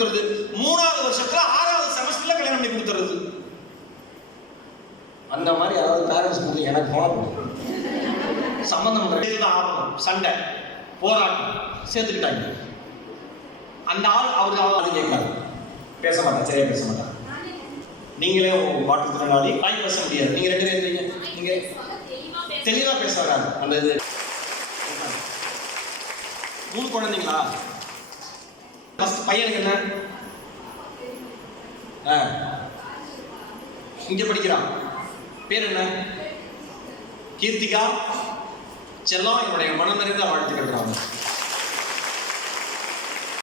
கொடுத்துறது, 3வது வருஷத்துல 6வது செமஸ்டர்ல கல்யாணம் பண்ணி கொடுத்துறது. அந்த மாதிரி யாராவது பேரண்ட்ஸ் வந்து எனக்கு ஃபோன் பண்ணும், சம்பந்தம் தான் ஆகணும், சண்டை போராட்டம் சேர்த்துக்கிட்டாங்க. அந்த ஆள் அவரு அது கேட்காது, பேச மாட்டான், சரியா பேச மாட்டான். நீங்களே மாற்றுத்திறனாளி தாய் பேச முடியாது, நீங்க 2 பேர் இருக்கீங்க, நீங்க தெளிவா பேச வராது. அந்த இது 3 குழந்தைங்களா? ஃபர்ஸ்ட் பையனுக்கு என்ன? இங்க படிக்கிறான், பேர் என்ன? கீர்த்திகா. செல்லம், என்னுடைய மனம் நிறைந்த வாழ்த்து கட்டுறாங்க.